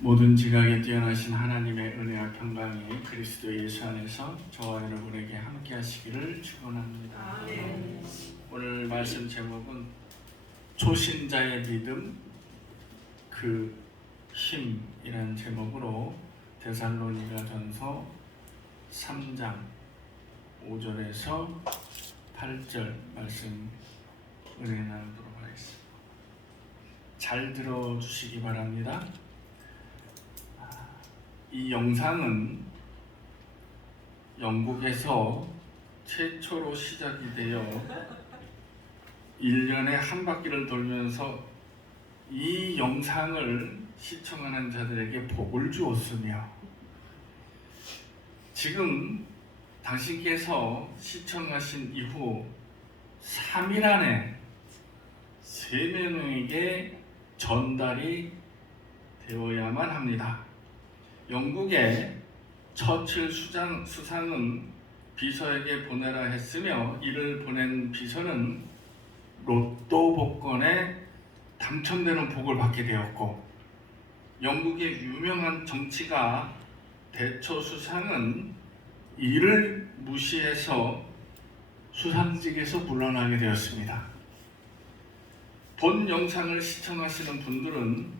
모든 지각에 뛰어나신 하나님의 은혜와 평강이 그리스도 예수 안에서 저와 여러분에게 함께 하시기를 축원합니다. 아멘. 오늘 말씀 제목은 초신자의 믿음 그 힘이라는 제목으로 데살로니가전서 3장 5절에서 8절 말씀 은혜 나누도록 하겠습니다. 잘 들어주시기 바랍니다. 이 영상은 영국에서 최초로 시작이 되어 1년에 한 바퀴를 돌면서 이 영상을 시청하는 자들에게 복을 주었으며, 지금 당신께서 시청하신 이후 3일 안에 3명에게 전달이 되어야만 합니다. 영국의 처칠 수상은 비서에게 보내라 했으며, 이를 보낸 비서는 로또 복권에 당첨되는 복을 받게 되었고, 영국의 유명한 정치가 대처 수상은 이를 무시해서 수상직에서 물러나게 되었습니다. 본 영상을 시청하시는 분들은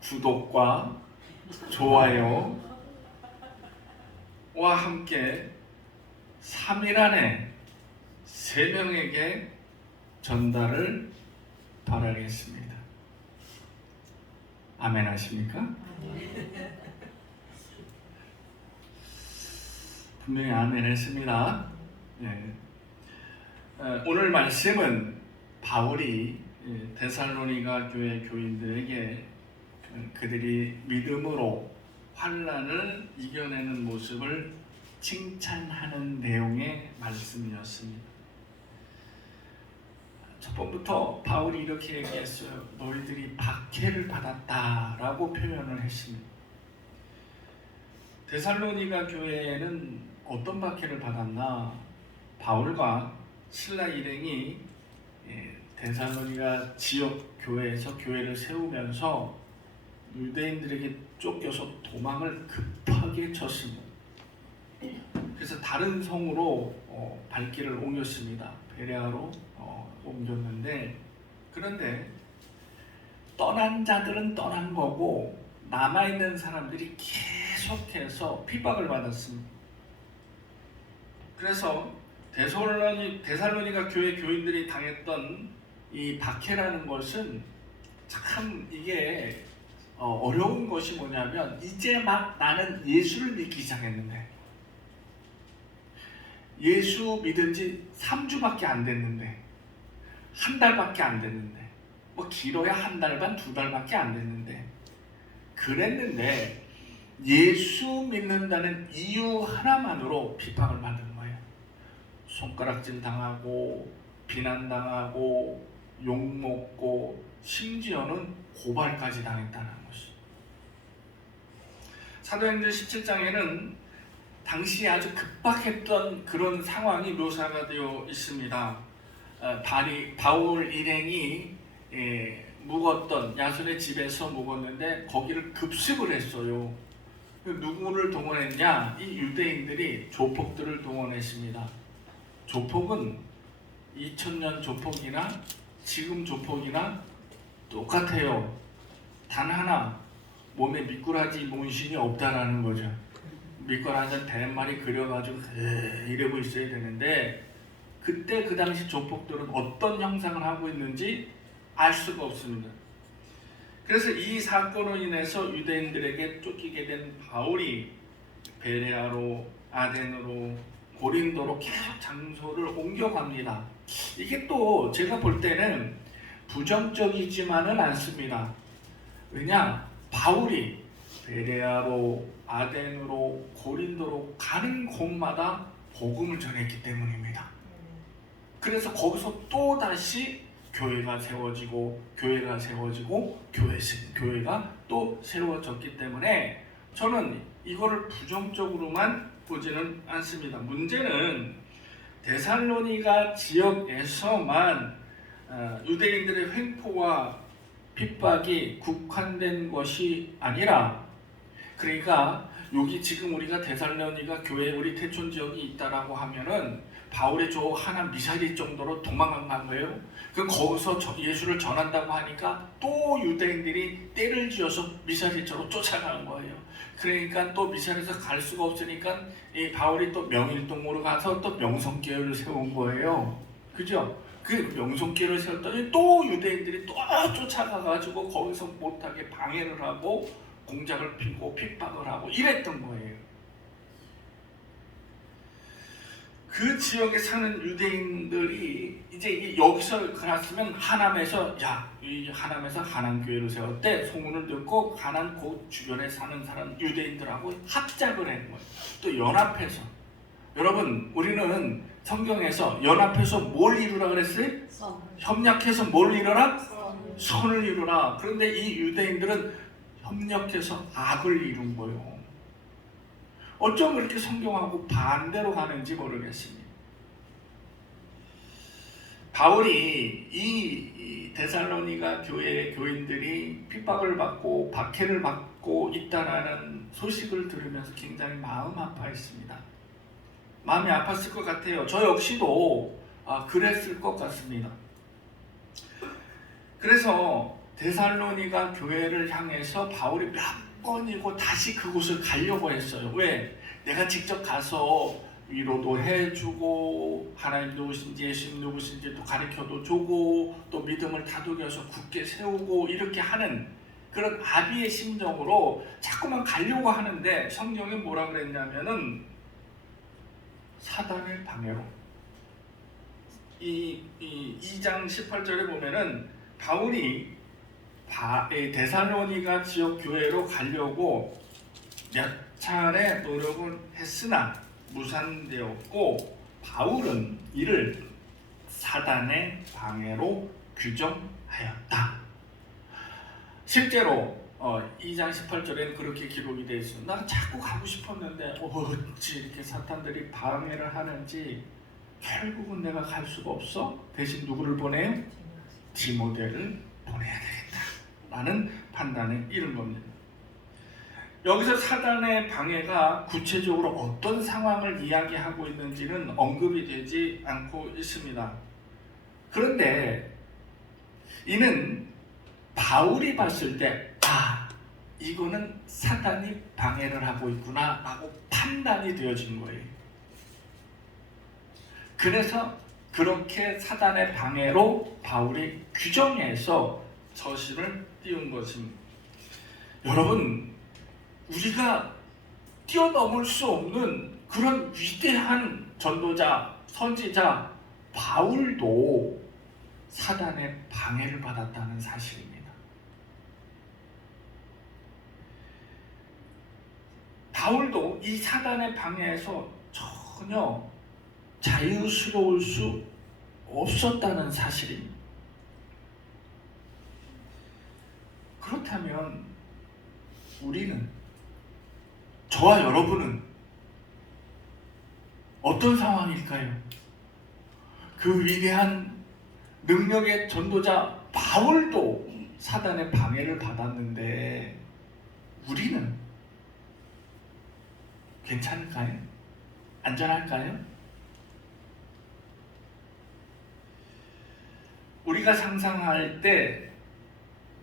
구독과 좋아요와 함께 3일 안에 3명에게 전달을 바라겠습니다. 아멘 하십니까? 분명히 아멘 했습니다. 네. 오늘 말씀은 바울이 데살로니가 교회 교인들에게 그들이 믿음으로 환난을 이겨내는 모습을 칭찬하는 내용의 말씀이었습니다. 첫 번부터 바울이 이렇게 얘기했어요. 너희들이 박해를 받았다라고 표현을 했습니다. 데살로니가 교회에는 어떤 박해를 받았나? 바울과 실라 일행이 데살로니가 지역 교회에서 교회를 세우면서 유대인들에게 쫓겨서 도망을 급하게 쳤습니다. 그래서 다른 성으로 발길을 옮겼습니다. 베레아로 옮겼는데, 그런데 떠난 자들은 떠난 거고 남아있는 사람들이 계속해서 핍박을 받았습니다. 그래서 데살로니가 교회 교인들이 당했던 이 박해라는 것은 참 이게 어려운 것이 뭐냐면, 이제 막 나는 예수를 믿기 시작했는데, 예수 믿은 지 3주밖에 안 됐는데, 한 달밖에 안 됐는데, 뭐 길어야 한 달 반, 2달밖에 안 됐는데, 그랬는데 예수 믿는다는 이유 하나만으로 핍박을 받는 거예요. 손가락질 당하고 비난당하고 욕먹고 심지어는 고발까지 당했다는 것이. 사도행전 17장에는 당시 아주 급박했던 그런 상황이 묘사가 되어 있습니다. 바울 일행이 묵었던 야손의 집에서 묵었는데 거기를 급습을 했어요. 누구를 동원했냐? 이 유대인들이 조폭들을 동원했습니다. 조폭은 2000년 조폭이나 지금 조폭이나 똑같아요. 단 하나, 몸에 미꾸라지 문신이 없다라는 거죠. 미꾸라지 대마리 그려가지고 이러고 있어야 되는데, 그때 그 당시 조폭들은 어떤 형상을 하고 있는지 알 수가 없습니다. 그래서 이 사건으로 인해서 유대인들에게 쫓기게 된 바울이 베레아로, 아덴으로, 고린도로 계속 장소를 옮겨갑니다. 이게 또 제가 볼 때는 부정적이지만은 않습니다. 왜냐? 바울이 베레아로, 아덴으로, 고린도로 가는 곳마다 복음을 전했기 때문입니다. 그래서 거기서 또 다시 교회가 세워지고 교회가 또 세워졌기 때문에 저는 이거를 부정적으로만 보지는 않습니다. 문제는 데살로니가 지역에서만 유대인들의 횡포와 핍박이 국한된 것이 아니라, 그러니까 여기 지금 우리가 데살로니가 교회 우리 태촌 지역이 있다라고 하면은 바울의 저 하나 미사일 정도로 도망간 거예요. 그 거기서 예수를 전한다고 하니까 또 유대인들이 때를 지어서 미사일처럼 쫓아가는 거예요. 그러니까 또 미사일에서 갈 수가 없으니까 이 바울이 또 명일동으로 가서 또 명성교회를 세운 거예요. 그죠? 그 명성교회를 세웠더니 또 유대인들이 또 쫓아가가지고 거기서 못하게 방해를 하고 공작을 피고 핍박을 하고 이랬던 거예요. 그 지역에 사는 유대인들이 이제 여기서 갔으면 하남에서 이 하남에서 하남교회를 세웠대 소문을 듣고 가난 곳 주변에 사는 사람 유대인들하고 합작을 한 거예요. 또 연합해서. 여러분, 우리는 성경에서 연합해서 뭘 이루라 그랬어요? 협력해서 뭘 이루라? 선을 이루라. 그런데 이 유대인들은 협력해서 악을 이룬 거예요. 어쩜 그렇게 성경하고 반대로 가는지 모르겠습니다. 바울이 이 데살로니가 교회 교인들이 핍박을 받고 박해를 받고 있다라는 소식을 들으면서 굉장히 마음 아파했습니다. 마음이 아팠을 것 같아요. 저 역시도 그랬을 것 같습니다. 그래서 데살로니가 교회를 향해서 바울이 몇 번이고 다시 그곳을 가려고 했어요. 왜? 내가 직접 가서 위로도 해주고 하나님 누구신지 예수님 누구신지 또 가르쳐도 주고 또 믿음을 다독여서 굳게 세우고 이렇게 하는 그런 아비의 심정으로 자꾸만 가려고 하는데 성경에 뭐라 그랬냐면은 사단의 방해로. 이 2장 18절에 보면은 바울이 데살로니가 지역 교회로 가려고 몇 차례 노력을 했으나 무산되었고 바울은 이를 사단의 방해로 규정하였다. 실제로 2장 18절에는 그렇게 기록이 되어 있어요. 나는 자꾸 가고 싶었는데 어찌 이렇게 사탄들이 방해를 하는지 결국은 내가 갈 수가 없어. 대신 누구를 보내요? 디모데를 보내야 되겠다 라는 판단에 이른 겁니다. 여기서 사단의 방해가 구체적으로 어떤 상황을 이야기하고 있는지는 언급이 되지 않고 있습니다. 그런데 이는 바울이 봤을 때 이거는 사단이 방해를 하고 있구나 라고 판단이 되어진 거예요. 그래서 그렇게 사단의 방해로 바울이 규정해서 저시를 띄운 것입니다. 여러분, 우리가 뛰어넘을 수 없는 그런 위대한 전도자, 선지자 바울도 사단의 방해를 받았다는 사실입니다. 바울도 이 사단의 방해에서 전혀 자유스러울 수 없었다는 사실입니다. 그렇다면 우리는, 저와 여러분은 어떤 상황일까요? 그 위대한 능력의 전도자 바울도 사단의 방해를 받았는데 우리는 괜찮을까요? 안전할까요? 우리가 상상할 때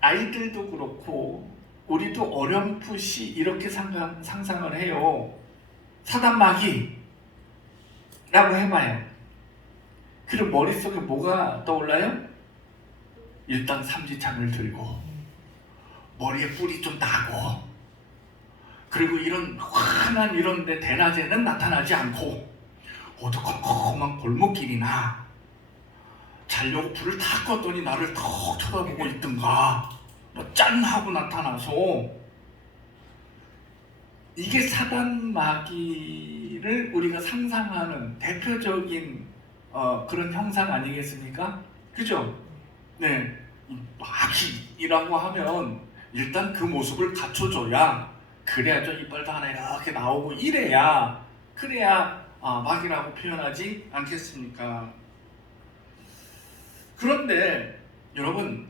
아이들도 그렇고 우리도 어렴풋이 이렇게 상상을 해요. 사단마귀라고 해봐요. 그럼 머릿속에 뭐가 떠올라요? 일단 삼지창을 들고 머리에 뿔이 좀 나고, 그리고 이런 환한 이런 데 대낮에는 나타나지 않고 어두컴컴한 골목길이나 자려고 불을 다 껐더니 나를 턱 쳐다보고 있든가 짠 하고 나타나서, 이게 사단 마귀를 우리가 상상하는 대표적인 그런 형상 아니겠습니까? 그죠? 네, 마귀라고 하면 일단 그 모습을 갖춰줘야, 그래야죠 이빨도 하나 이렇게 나오고 이래야, 그래야 마귀라고 표현하지 않겠습니까? 그런데 여러분,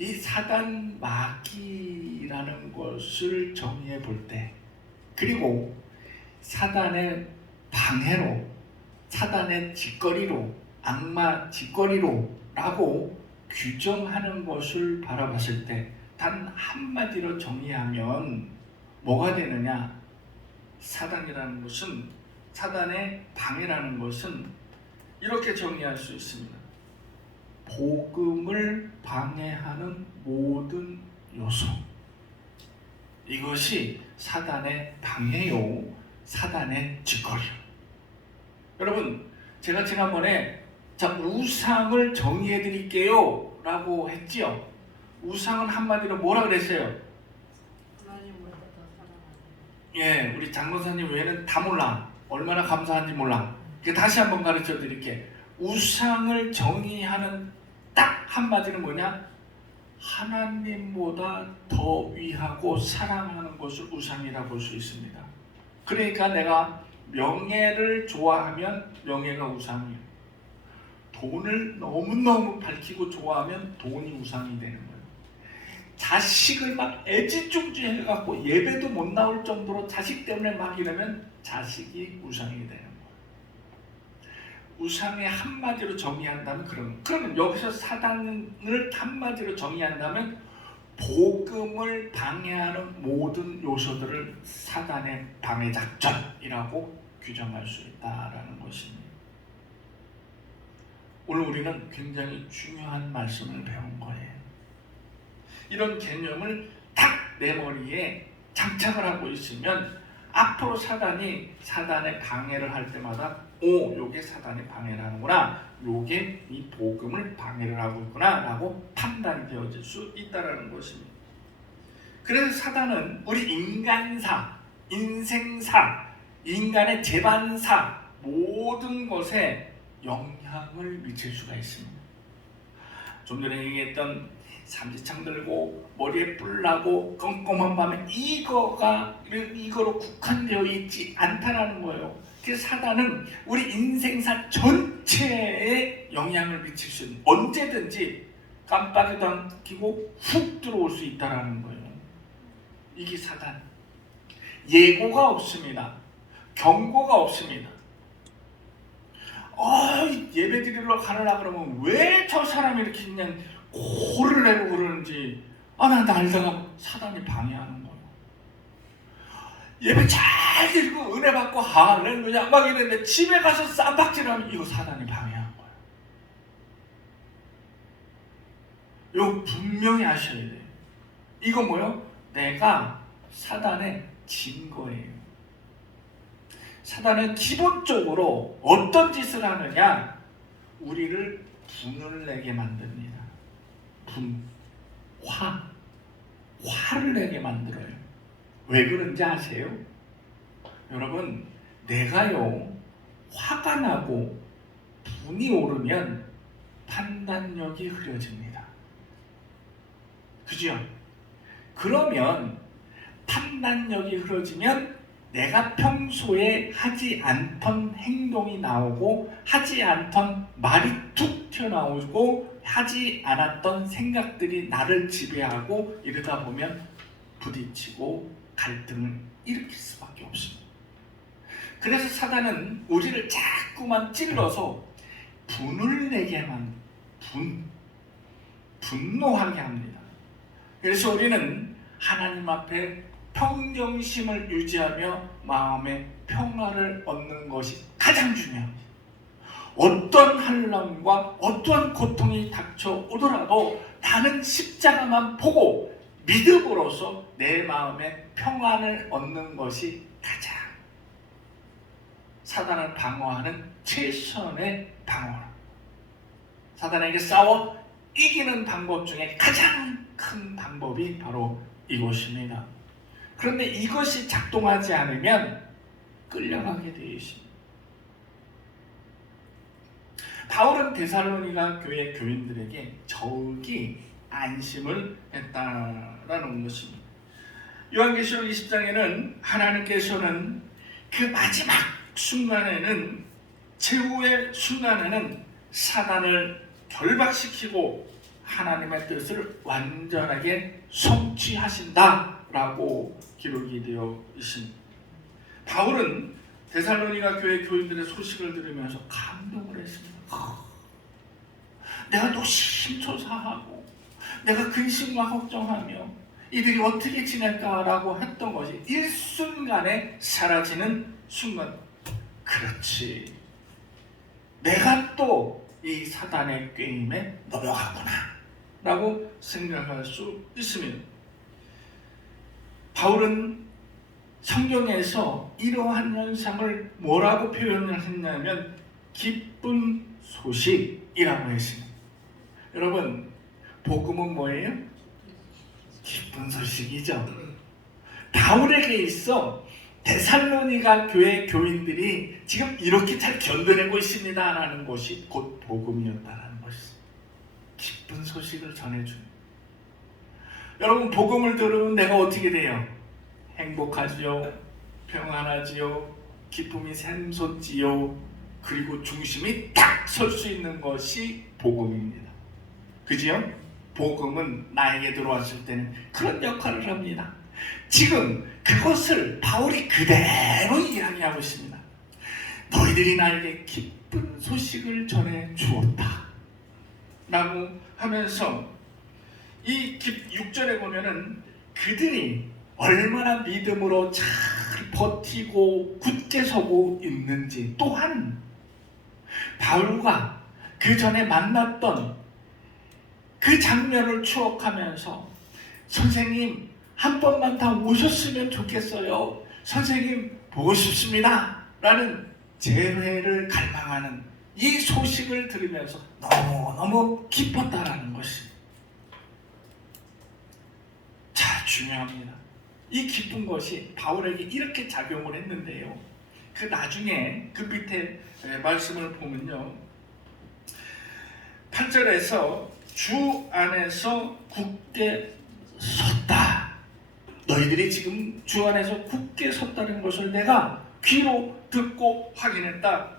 이 사단 마귀라는 것을 정의해 볼 때, 그리고 사단의 방해로, 사단의 짓거리로, 악마 짓거리로 라고 규정하는 것을 바라봤을 때 단 한마디로 정의하면 뭐가 되느냐? 사단이라는 것은, 사단의 방해라는 것은 이렇게 정의할 수 있습니다. 복음을 방해하는 모든 요소, 이것이 사단의 방해요, 사단의 짓거리요. 여러분, 제가 지난번에 우상을 정의해 드릴게요 라고 했지요. 우상은 한마디로 뭐라 그랬어요? 하나님보다 더 사랑하는. 예, 우리 장로사님 외에는 다 몰라. 얼마나 감사한지 몰라. 다시 한번 가르쳐 드릴게. 우상을 정의하는 딱 한마디는 뭐냐? 하나님보다 더 위하고 사랑하는 것을 우상이라고 볼 수 있습니다. 그러니까 내가 명예를 좋아하면 명예가 우상이에요. 돈을 너무너무 밝히고 좋아하면 돈이 우상이 되는 거예요. 자식을 막 애지중지 해갖고 예배도 못 나올 정도로 자식 때문에 막 이러면 자식이 우상이 되는 거예요. 우상의 한마디로 정의한다면 그러면 여기서 사단을 한마디로 정의한다면 복음을 방해하는 모든 요소들을 사단의 방해 작전이라고 규정할 수 있다라는 것입니다. 오늘 우리는 굉장히 중요한 말씀을 배운 거예요. 이런 개념을 딱 내 머리에 장착을 하고 있으면 앞으로 사단이 사단의 방해를 할 때마다 요게 사단의 방해를 하는구나, 요게 이 복음을 방해를 하고 있구나 라고 판단이 되어질 수 있다는 것입니다. 그래서 사단은 우리 인간사, 인생사, 인간의 재반사 모든 것에 영향을 미칠 수가 있습니다. 좀 전에 얘기했던 삼지창 들고 머리에 뿔 나고 껌껌한 밤에 이거로 국한되어 있지 않다라는 거예요. 그래서 사단은 우리 인생사 전체에 영향을 미칠 수 있는, 언제든지 깜빡이도 안 켜고 훅 들어올 수 있다라는 거예요. 이게 사단. 예고가 없습니다. 경고가 없습니다. 예배 드리러 가려고 그러면 왜 저 사람이 이렇게 그냥 고를 내고 그러는지 난 알다가 사단이 방해하는 거예요. 예배 잘 드리고 은혜 받고 할렐루야 막 이랬는데 집에 가서 쌈박질하면 이거 사단이 방해한 거예요. 이거 분명히 아셔야 돼요. 이거 뭐요? 내가 사단에 진 거예요. 사단은 기본적으로 어떤 짓을 하느냐? 우리를 분을 내게 만듭니다. 화를 내게 만들어요. 왜 그런지 아세요? 여러분, 내가요 화가 나고 분이 오르면 판단력이 흐려집니다. 그죠? 그러면 판단력이 흐려지면 내가 평소에 하지 않던 행동이 나오고 하지 않던 말이 툭 튀어나오고 하지 않았던 생각들이 나를 지배하고 이러다 보면 부딪히고 갈등을 일으킬 수밖에 없습니다. 그래서 사단은 우리를 자꾸만 찔러서 분을 내게만 분노하게 합니다. 그래서 우리는 하나님 앞에 평정심을 유지하며 마음의 평화를 얻는 것이 가장 중요합니다. 어떤 환난과 어떤 고통이 닥쳐오더라도 나는 십자가만 보고 믿음으로써 내 마음의 평안을 얻는 것이 가장 사단을 방어하는 최선의 방어라. 사단에게 싸워 이기는 방법 중에 가장 큰 방법이 바로 이것입니다. 그런데 이것이 작동하지 않으면 끌려가게 되어 있습니다. 바울은 데살로니가 교회 교인들에게 저기 안심을 했다라는 것입니다. 요한계시록 20장에는 하나님께서는 그 마지막 순간에는, 최후의 순간에는 사단을 결박시키고 하나님의 뜻을 완전하게 성취하신다라고 기록이 되어 있습니다. 바울은 데살로니가 교회 교인들의 소식을 들으면서 감동을 했습니다. 내가 노심초사하고 내가 근심과 걱정하며 이들이 어떻게 지낼까라고 했던 것이 일순간에 사라지는 순간, 그렇지, 내가 또 이 사단의 꾀임에 넘어가구나 라고 생각할 수 있습니다. 바울은 성경에서 이러한 현상을 뭐라고 표현을 했냐면 기쁜 소식이라고 했습니다. 여러분, 복음은 뭐예요? 기쁜 소식이죠. 바울에게 있어 데살로니가 교회 교인들이 지금 이렇게 잘 견뎌내고 있습니다 라는 것이 곧 복음이었다는 것이, 기쁜 소식을 전해줍니다. 여러분, 복음을 들으면 내가 어떻게 돼요? 행복하지요, 평안하지요, 기쁨이 샘솟지요. 그리고 중심이 딱 설 수 있는 것이 복음입니다. 그지요? 복음은 나에게 들어왔을 때는 그런 역할을 합니다. 지금 그것을 바울이 그대로 이야기하고 있습니다. 너희들이 나에게 기쁜 소식을 전해 주었다 라고 하면서 이 6절에 보면은 그들이 얼마나 믿음으로 잘 버티고 굳게 서고 있는지, 또한 바울과 그 전에 만났던 그 장면을 추억하면서 선생님 한 번만 다 오셨으면 좋겠어요, 선생님 보고 싶습니다 라는 재회를 갈망하는 이 소식을 들으면서 너무너무 기뻤다라는 것이 자, 중요합니다. 이 기쁜 것이 바울에게 이렇게 작용을 했는데요, 그 나중에 그 밑에 말씀을 보면요, 8절에서 주 안에서 굳게 섰다. 너희들이 지금 주 안에서 굳게 섰다는 것을 내가 귀로 듣고 확인했다.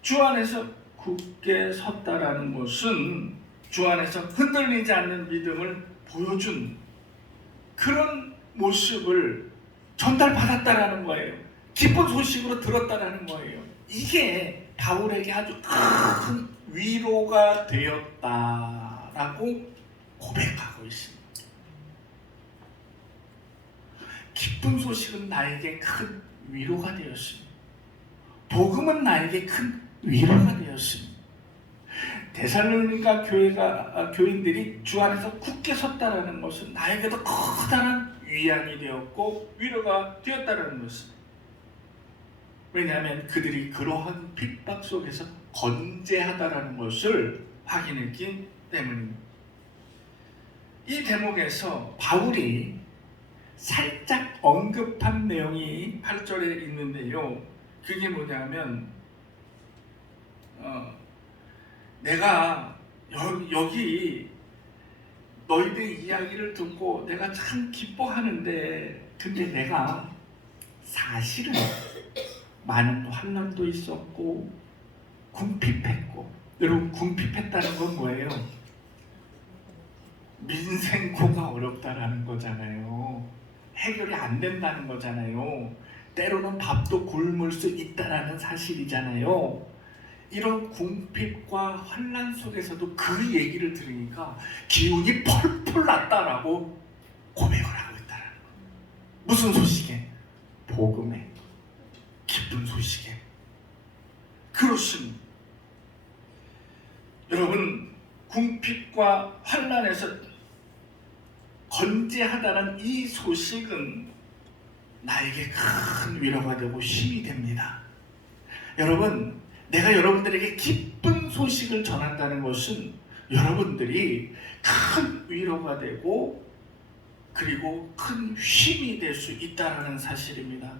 주 안에서 굳게 섰다라는 것은 주 안에서 흔들리지 않는 믿음을 보여준 그런 모습을 전달받았다라는 거예요. 기쁜 소식으로 들었다라는 거예요. 이게 바울에게 아주 큰 위로가 되었다라고 고백하고 있습니다. 기쁜 소식은 나에게 큰 위로가 되었습니다. 복음은 나에게 큰 위로가 되었습니다. 데살로니가 교인들이 주 안에서 굳게 섰다라는 것은 나에게도 커다란 위안이 되었고 위로가 되었다라는 것입니다. 왜냐하면 그들이 그러한 핍박 속에서 건재하다라는 것을 확인했기 때문입니다. 이 대목에서 바울이 살짝 언급한 내용이 8절에 있는데요, 그게 뭐냐면 내가 여기 너희들 이야기를 듣고 내가 참 기뻐하는데, 근데 내가 사실은 많은 환난도 있었고 궁핍했고, 여러분 궁핍했다는 건 뭐예요? 민생고가 어렵다라는 거잖아요. 해결이 안 된다는 거잖아요. 때로는 밥도 굶을 수 있다라는 사실이잖아요. 이런 궁핍과 환난 속에서도 그 얘기를 들으니까 기운이 펄펄 났다라고 고백을 하고 있다는 거예요. 무슨 소식에? 복음에, 기쁜 소식에. 그렇습니다. 여러분, 궁핍과 환난에서 건재하다는 이 소식은 나에게 큰 위로가 되고 힘이 됩니다. 여러분, 내가 여러분들에게 기쁜 소식을 전한다는 것은 여러분들이 큰 위로가 되고 그리고 큰 힘이 될 수 있다는 사실입니다.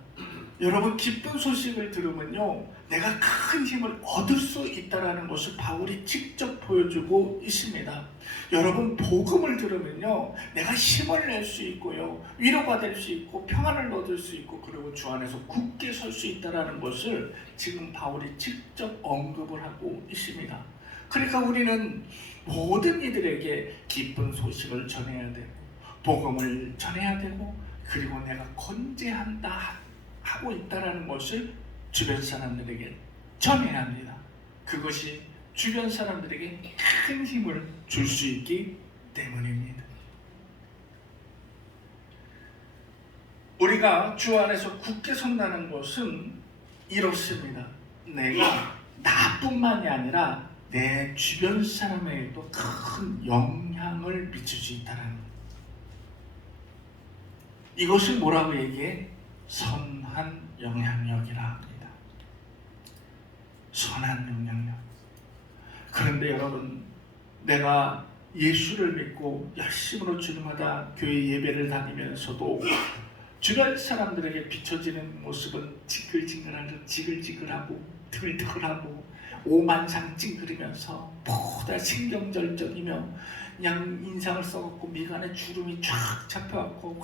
여러분, 기쁜 소식을 들으면요, 내가 큰 힘을 얻을 수 있다는 것을 바울이 직접 보여주고 있습니다. 여러분, 복음을 들으면요, 내가 힘을 낼 수 있고요, 위로가 될 수 있고 평안을 얻을 수 있고, 그리고 주 안에서 굳게 설 수 있다는 것을 지금 바울이 직접 언급을 하고 있습니다. 그러니까 우리는 모든 이들에게 기쁜 소식을 전해야 되고 복음을 전해야 되고 그리고 내가 건재한다 하고 있다라는 것을 주변 사람들에게 전해야 합니다. 그것이 주변 사람들에게 큰 힘을 줄 수 있기 때문입니다. 우리가 주 안에서 굳게 선다는 것은 이렇습니다. 내가 나뿐만이 아니라 내 주변 사람에게도 큰 영향을 미칠 수 있다는 것. 이것을 뭐라고 얘기해? 선한 영향력이라 합니다. 선한 영향력. 그런데 여러분, 내가 예수를 믿고 열심으로 주님마다 교회 예배를 다니면서도 주변 사람들에게 비춰지는 모습은 지글지글하고 들들하고 오만상 찡그리면서 보다 신경절전이며 그냥 인상을 써갖고 미간에 주름이 쫙 잡혀갖고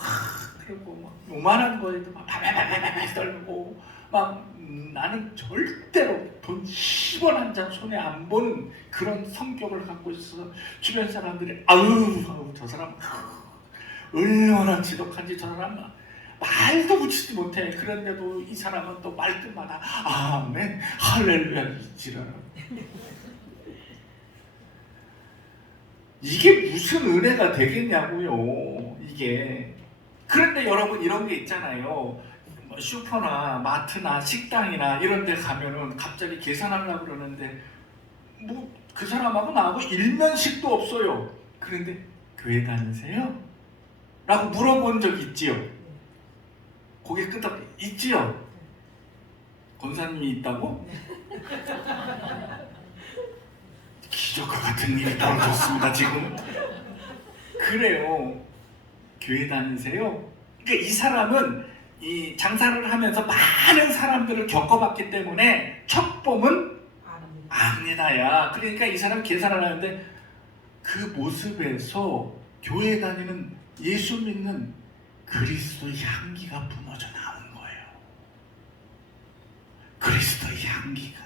그리고 막 요만한 거에도 막 바바바바바 떨고 막 나는 절대로 돈 10원 한 장 손에 안 보는 그런 성격을 갖고 있어서 주변 사람들이 아우 저 사람 얼마나 지독한지 저 사람 말도 붙이지 못해. 그런데도 이 사람은 또 말끝마다 아멘 할렐루야 이지라라고. 이게 무슨 은혜가 되겠냐고요 이게. 그런데 여러분 이런 게 있잖아요. 슈퍼나 마트나 식당이나 이런 데 가면은 갑자기 계산하려고 그러는데 뭐 그 사람하고 나하고 일면식도 없어요. 그런데 교회 다니세요? 라고 물어본 적 있지요? 고개 끄덕 있지요? 권사님이 있다고? 기적과 같은 일이 벌어졌습니다 지금. 그래요. 교회 다니세요? 그러니까 이 사람은 이 장사를 하면서 많은 사람들을 겪어봤기 때문에 척범은 압니다야. 그러니까 이 사람 계산을 하는데 그 모습에서 교회 다니는 예수 믿는 그리스도의 향기가 뿜어져 나오는 거예요. 그리스도의 향기가.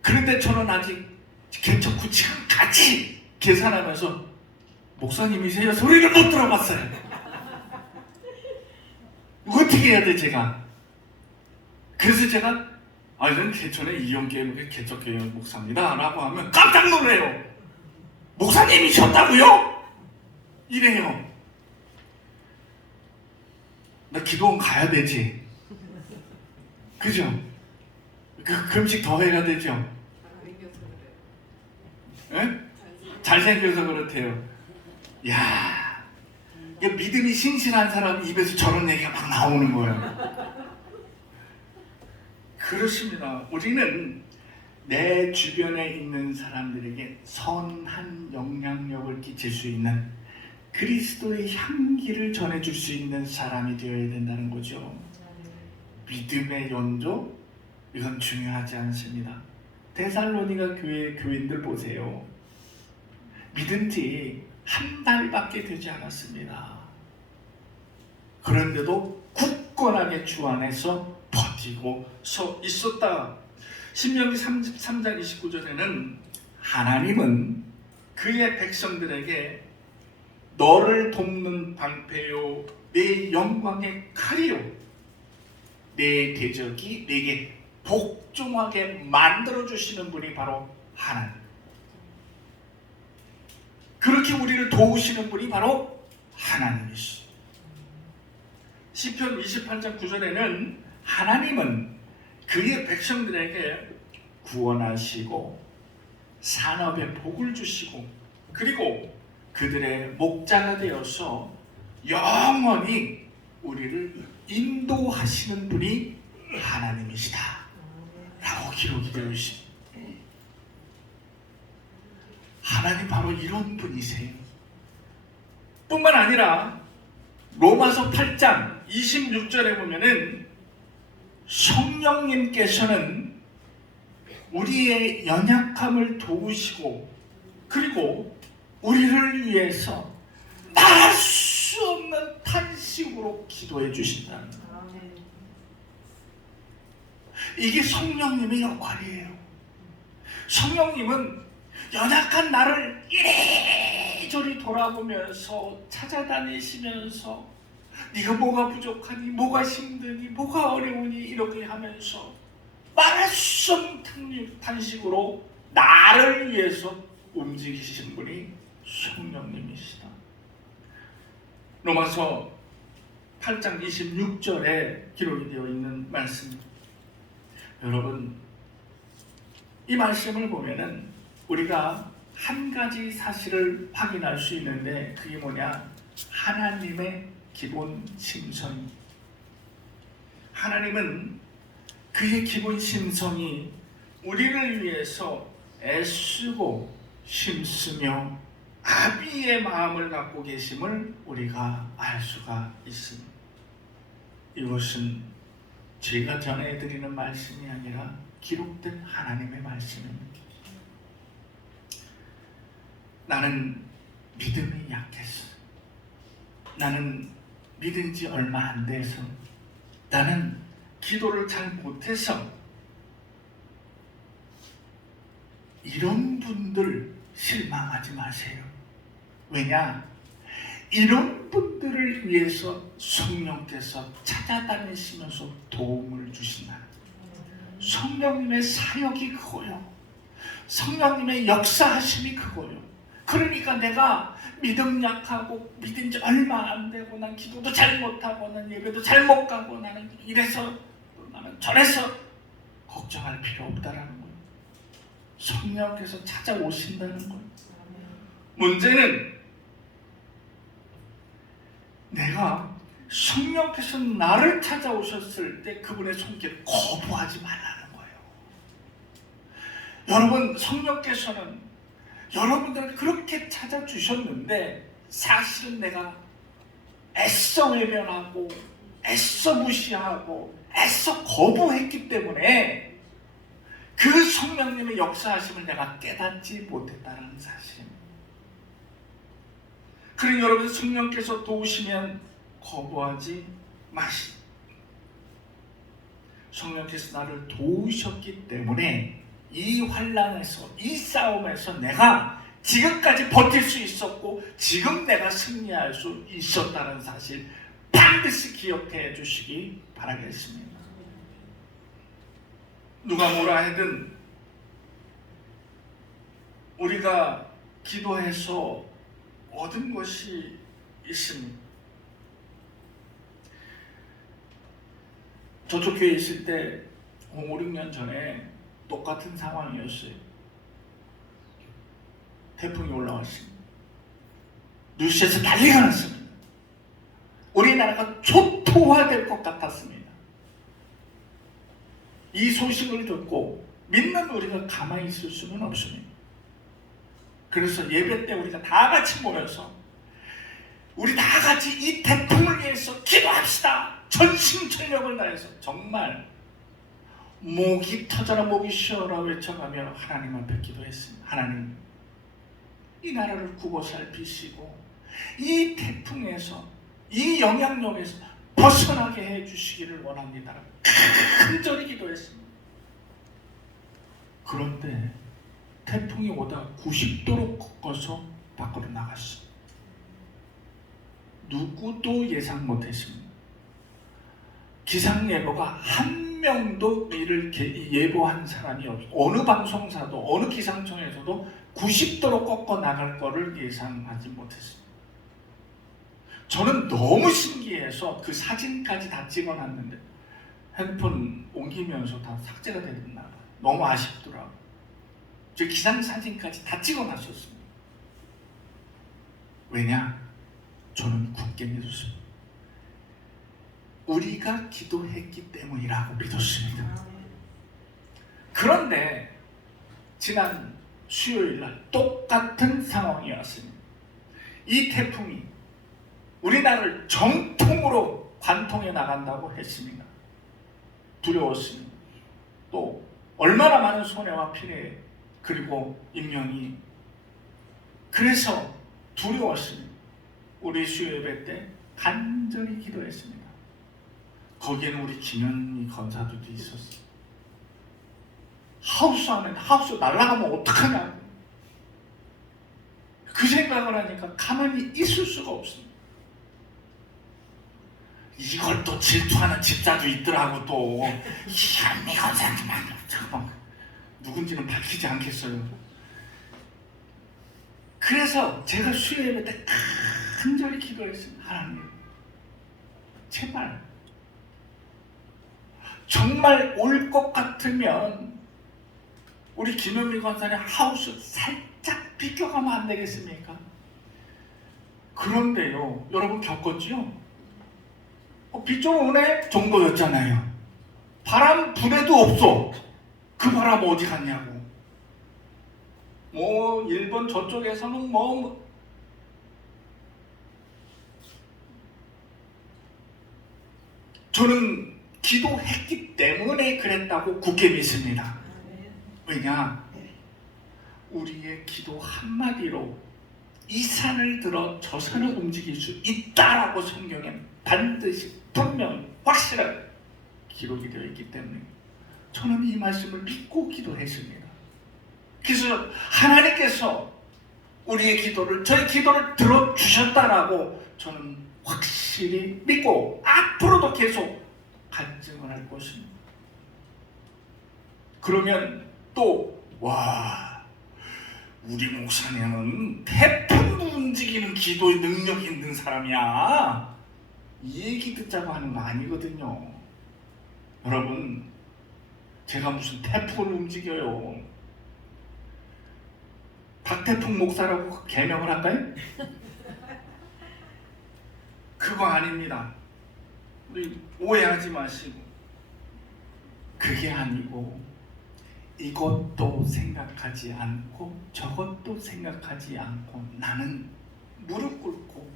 그런데 저는 아직 개척후 지금까지 계산하면서 목사님이세요? 소리를 못 들어봤어요. 어떻게 해야 돼 제가? 그래서 제가 저는 개천의 이용교회 개척교회 목사입니다 라고 하면 깜짝 놀래요. 목사님이셨다고요? 이래요. 나 기도원 가야 되지. 그죠? 금식 더 해야 되죠? 네? 잘생겨서 그렇대요. 야, 믿음이 신실한 사람 입에서 저런 얘기가 막 나오는 거예요. 그렇습니다. 우리는 내 주변에 있는 사람들에게 선한 영향력을 끼칠 수 있는 그리스도의 향기를 전해줄 수 있는 사람이 되어야 된다는 거죠. 믿음의 연조, 이건 중요하지 않습니다. 데살로니가 교회 교인들 보세요. 믿은 지 한 달밖에 되지 않았습니다. 그런데도 굳건하게 주 안에서 버티고 서 있었다. 신명기 33장 29절에는 하나님은 그의 백성들에게 너를 돕는 방패요 내 영광의 칼이요 내 대적이 내게 복종하게 만들어주시는 분이 바로 하나님. 그렇게 우리를 도우시는 분이 바로 하나님이시죠. 시편 28장 9절에는 하나님은 그의 백성들에게 구원하시고 산업에 복을 주시고 그리고 그들의 목자가 되어서 영원히 우리를 인도하시는 분이 하나님이시다 라고 기록이 되어 있습니다. 하나님 바로 이런 분이세요. 뿐만 아니라 로마서 8장 26절에 보면은 성령님께서는 우리의 연약함을 도우시고 그리고 우리를 위해서 말할 수 없는 탄식으로 기도해 주신다는 거예요. 이게 성령님의 역할이에요. 성령님은 연약한 나를 이리저리 돌아보면서 찾아다니시면서 네가 뭐가 부족하니, 뭐가 힘드니, 뭐가 어려우니 이렇게 하면서 말할 수 없는 탄식으로 나를 위해서 움직이신 분이 성령님이시다. 로마서 8장 26절에 기록이 되어 있는 말씀. 여러분, 이 말씀을 보면은 우리가 한 가지 사실을 확인할 수 있는데, 그게 뭐냐? 하나님의 기본 심성이. 하나님은 그의 기본 심성이 우리를 위해서 애쓰고 힘쓰며 아비의 마음을 갖고 계심을 우리가 알 수가 있습니다. 이것은 제가 전해드리는 말씀이 아니라 기록된 하나님의 말씀입니다. 나는 믿음이 약했어. 나는 믿은 지 얼마 안 돼서, 나는 기도를 잘 못해서, 이런 분들 실망하지 마세요. 왜냐? 이런 분들을 위해서 성령께서 찾아다니시면서 도움을 주신다. 성령님의 사역이 그거요. 성령님의 역사하심이 그거요. 그러니까 내가 믿음 약하고 믿은 지 얼마 안 되고, 난 기도도 잘 못하고, 난 예배도 잘 못 가고, 나는 이래서 나는 저래서 걱정할 필요 없다라는 거예요. 성령께서 찾아오신다는 거예요. 문제는 내가 성령께서 나를 찾아오셨을 때 그분의 손길을 거부하지 말라는 거예요. 여러분, 성령께서는 여러분들을 그렇게 찾아주셨는데, 사실은 내가 애써 외면하고 애써 무시하고 애써 거부했기 때문에 그 성령님의 역사하심을 내가 깨닫지 못했다는 사실입니다. 그러니 여러분, 성령께서 도우시면 거부하지 마시고, 성령께서 나를 도우셨기 때문에 이 환난에서, 이 싸움에서 내가 지금까지 버틸 수 있었고, 지금 내가 승리할 수 있었다는 사실 반드시 기억해 주시기 바라겠습니다. 누가 뭐라 하든 우리가 기도해서 얻은 것이 있습니다. 저쪽 교회에 있을 때 5, 6년 전에 똑같은 상황이었어요. 태풍이 올라왔습니다. 뉴스에서 난리가 났습니다. 우리나라가 초토화될 것 같았습니다. 이 소식을 듣고 믿는 우리가 가만히 있을 수는 없습니다. 그래서 예배 때 우리가 다 같이 모여서 우리 다 같이 이 태풍을 위해서 기도합시다. 전심전력을 다해서 정말 목이 터져라 목이 쉬어라 외쳐가며 하나님 앞에 기도했습니다. 하나님, 이 나라를 구보 살피시고 이 태풍에서, 이 영향력에서 벗어나게 해주시기를 원합니다. 간절히 기도했습니다. 그런데 태풍이 오다 90도로 꺾어서 밖으로 나갔습니다. 누구도 예상 못했습니다. 기상예보가 한 명도 이를 예보한 사람이 없어요. 어느 방송사도 어느 기상청에서도 90도로 꺾어 나갈 거를 예상하지 못했습니다. 저는 너무 신기해서 그 사진까지 다 찍어놨는데 핸드폰 옮기면서 다 삭제가 됐나 봐요. 너무 아쉽더라고요. 저 기상사진까지 다 찍어놨었습니다. 왜냐? 저는 굳게 믿었습니다. 우리가 기도했기 때문이라고 믿었습니다. 그런데 지난 수요일날 똑같은 상황이었습니다. 이 태풍이 우리나라를 정통으로 관통해 나간다고 했습니다. 두려웠습니다. 또 얼마나 많은 손해와 피해 그리고 인명이, 그래서 두려웠습니다. 우리 수요 예배 때 간절히 기도했습니다. 거기에는 우리 김현미 권사들도 있었어요. 하우스 안에 하우스 날아가면 어떡하냐, 그 생각을 하니까 가만히 있을 수가 없습니다. 이걸 또 질투하는 집사도 있더라고. 또 현미 권사님만 잠깐만, 누군지는 밝히지 않겠어요. 그래서 제가 수요 예배 때 간절히 기도했습니다. 하나님, 제발 정말 올 것 같으면 우리 김현미 권사님 하우스 살짝 비껴가면 안 되겠습니까? 그런데요, 여러분 겪었지요? 비 좀 오네 정도였잖아요. 바람 분해도 없어. 그 바람 어디 갔냐고. 뭐 일본 저쪽에서는 뭐 저는 기도했기 때문에 그랬다고 굳게 믿습니다. 왜냐? 우리의 기도 한마디로 이 산을 들어 저 산을 움직일 수 있다라고 성경에 반드시 분명히 확실하게 기록이 되어 있기 때문에 저는 이 말씀을 믿고 기도했습니다. 그래서 하나님께서 우리의 기도를, 저의 기도를 들어주셨다라고 저는 확실히 믿고 앞으로도 계속 간증을 할 것입니다. 그러면 또 우리 목사님은 태풍도 움직이는 기도의 능력이 있는 사람이야, 이 얘기 듣자고 하는 거 아니거든요. 여러분, 제가 무슨 태풍을 움직여요? 박태풍 목사라고 개명을 할까요? 그거 아닙니다. 우리 오해하지 마시고. 그게 아니고 이것도 생각하지 않고 저것도 생각하지 않고 나는 무릎 꿇고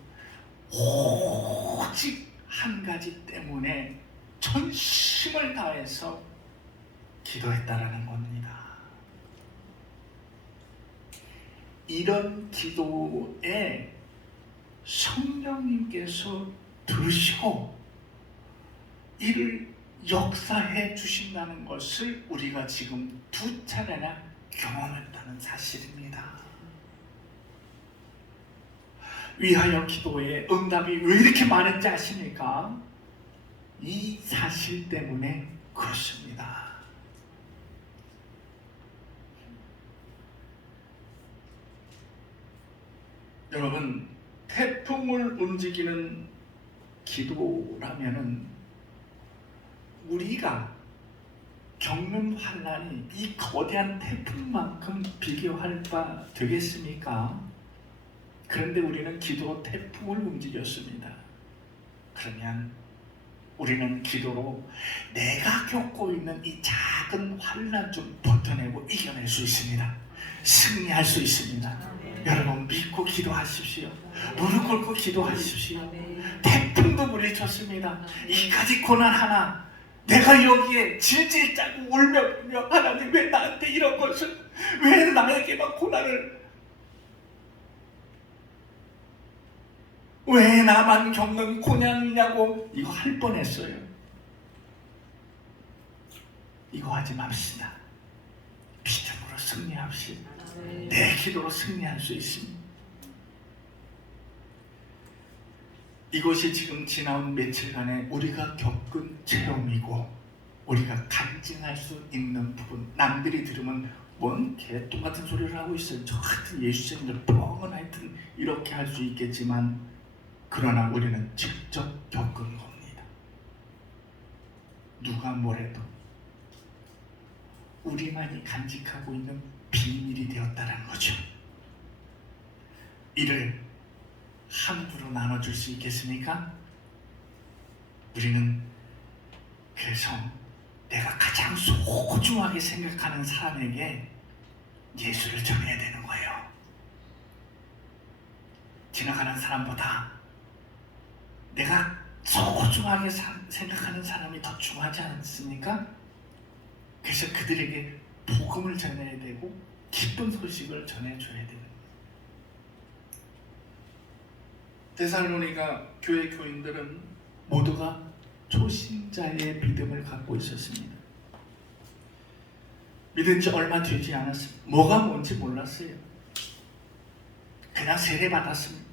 오직 한 가지 때문에 전심을 다해서 기도했다라는 겁니다. 이런 기도에 성령님께서 들으시고 이를 역사해 주신다는 것을 우리가 지금 2차례나 경험했다는 사실입니다. 위하여 기도의 응답이 왜 이렇게 많은지 아십니까? 이 사실 때문에 그렇습니다. 여러분, 태풍을 움직이는 기도라면은 우리가 겪는 환난이 이 거대한 태풍만큼 비교할 바 되겠습니까? 그런데 우리는 기도로 태풍을 움직였습니다. 그러면 우리는 기도로 내가 겪고 있는 이 작은 환난 좀 버텨내고 이겨낼 수 있습니다. 승리할 수 있습니다. 여러분, 믿고 기도하십시오. 무릎 꿇고 기도하십시오. 태풍도 물리쳤습니다. 이까지 고난 하나, 내가 여기에 질질 짜고 울며 하나님 왜 나한테 이런 것을, 왜 나에게만 고난을, 왜 나만 겪는 고난이냐고 이거 할 뻔했어요. 이거 하지 맙시다. 믿음으로 승리합시다. 내 기도로 승리할 수 있습니다. 이것이 지금 지나온 며칠간의 우리가 겪은 체험이고 우리가 간증할 수 있는 부분, 남들이 들으면 뭔 개똥 같은 소리를 하고 있어요, 저 같은 예수쟁이들 뻥은, 하여튼 이렇게 할 수 있겠지만 그러나 우리는 직접 겪은 겁니다. 누가 뭐래도 우리만이 간직하고 있는 비밀이 되었다는 거죠. 이를 함부로 나눠줄 수 있겠습니까? 우리는 그래서 내가 가장 소중하게 생각하는 사람에게 예수를 전해야 되는 거예요. 지나가는 사람보다 내가 소중하게 생각하는 사람이 더 중요하지 않습니까? 그래서 그들에게 복음을 전해야 되고 기쁜 소식을 전해줘야 됩니다. 데살로니가 교회 교인들은 모두가 초신자의 믿음을 갖고 있었습니다. 믿은 지 얼마 되지 않았습니다. 뭐가 뭔지 몰랐어요. 그냥 세례 받았습니다.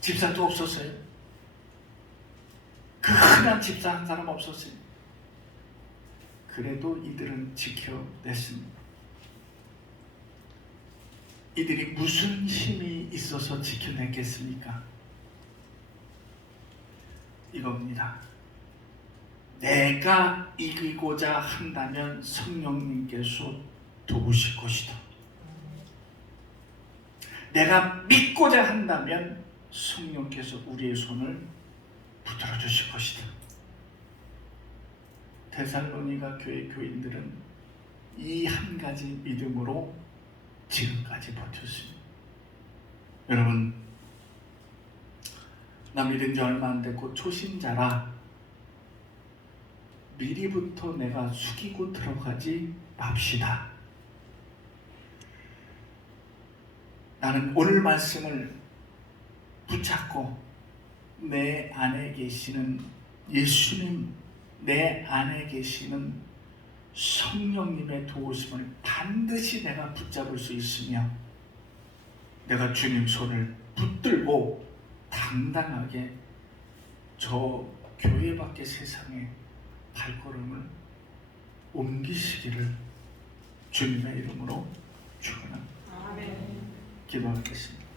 집사도 없었어요. 그 흔한 집사 한 사람 없었어요. 그래도 이들은 지켜냈습니다. 이들이 무슨 힘이 있어서 지켜냈겠습니까? 이겁니다. 내가 이기고자 한다면 성령님께서 도우실 것이다. 내가 믿고자 한다면 성령께서 우리의 손을 붙들어 주실 것이다. 데살로니가 교회 교인들은 이 한 가지 믿음으로 지금까지 버텼습니다. 여러분, 나 믿은 지 얼마 안 됐고 초신자라 미리부터 내가 숙이고 들어가지 맙시다. 나는 오늘 말씀을 붙잡고 내 안에 계시는 예수님, 내 안에 계시는 성령님의 도우심을 반드시 내가 붙잡을 수 있으며 내가 주님 손을 붙들고 당당하게 저 교회 밖의 세상에 발걸음을 옮기시기를 주님의 이름으로 축원합니다. 아멘. 기도하겠습니다.